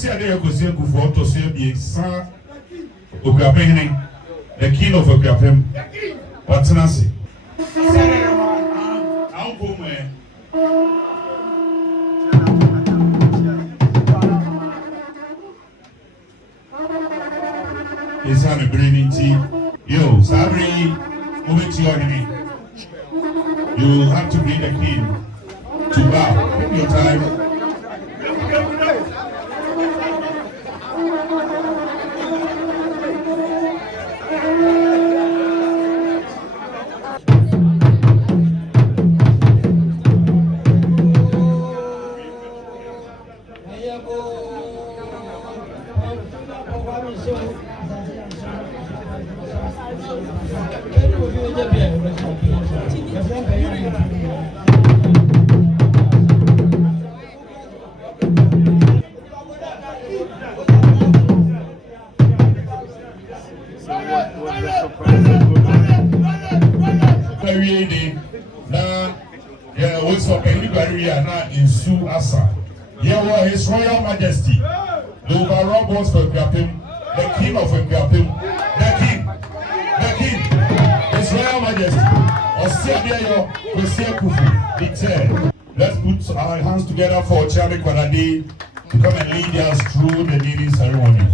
Osia de Kosia Kufu to say be sa Okuapehene, the king of Okuapem. What's Nancy? Is a brainy tea. Yo, Sabri, move it to your enemy. You have to bring the king to bow. Take your time. His Royal Majesty, the overall boss for Okuapem, the king of Okuapem, the king, His Royal Majesty, Osiadeyo Kosia Kufu, the chair. Let's put our hands together for Chiame Kwanade to come and lead us through the naming ceremony.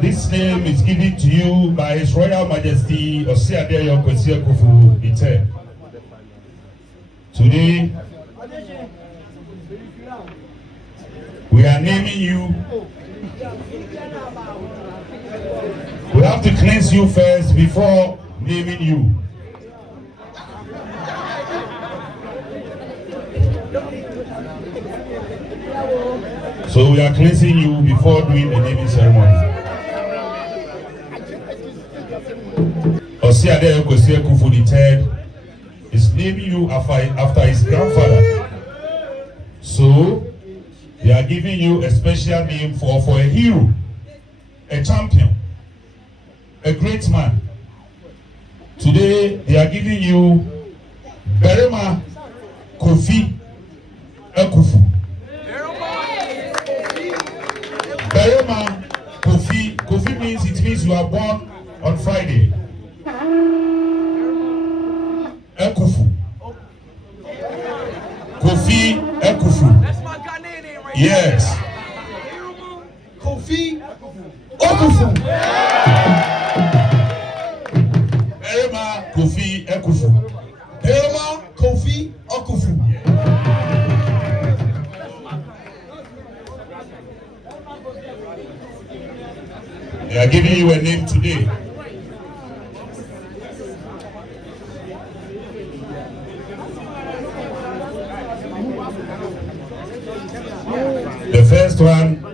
This name is given to you by His Royal Majesty Osiadeyo Kosia Kufu Ite. Today, we are naming you. We have to cleanse you first before naming you. So we are cleansing you before doing the naming ceremony. Osiadeyo Kosia Kufu III is naming you after his grandfather. So they are giving you a special name for a hero, a champion, a great man. Today they are giving you Berema Kofi Ekufu. Berema Kofi. Kofi means you are born on Friday. Ekufu. Kofi Ekufu. That's my Ghanaian name right Yes. Kofi Ekufu. Berema Kofi Ekufu. Berema Kofi Ekufu. They are giving you a name today. The first one.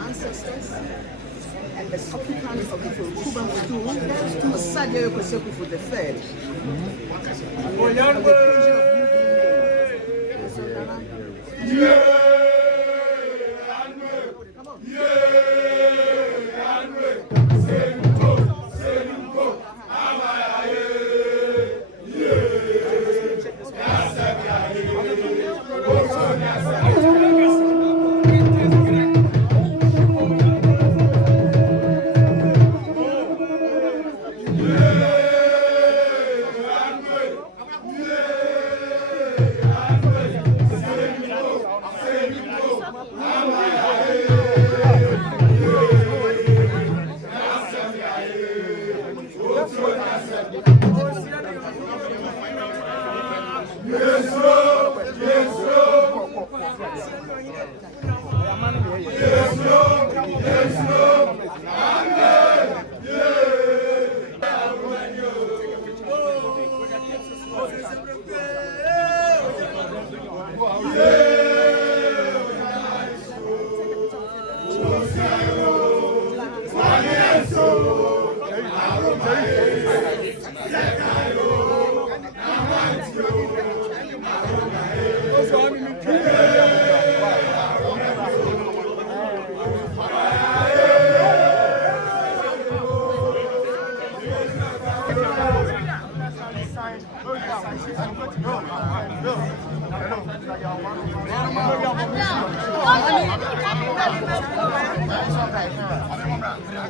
Ancestors and the occupants of the Kuban stool to Osiadeyo Kosia Kufu III.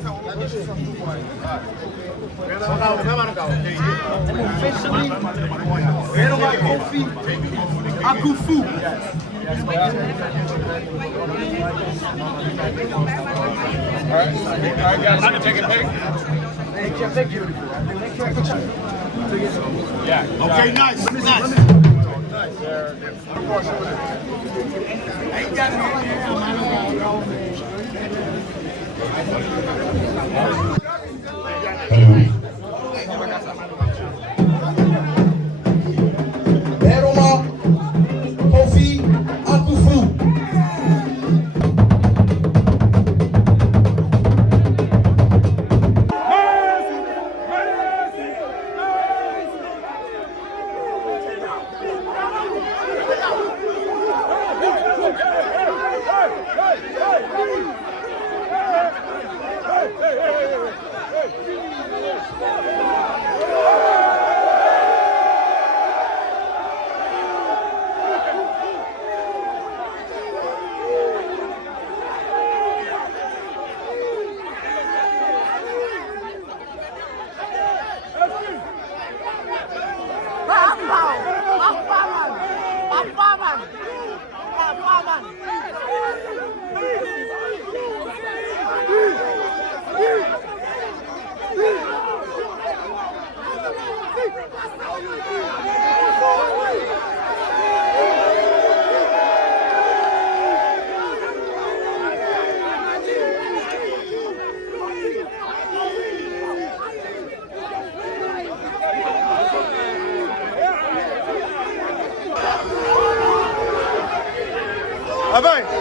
Officially, Panama Kofi Akufu. Alright, guys, you take a pic? Yeah. Okay, nice. Hello. Panama Kofi Akufu. Bye-bye.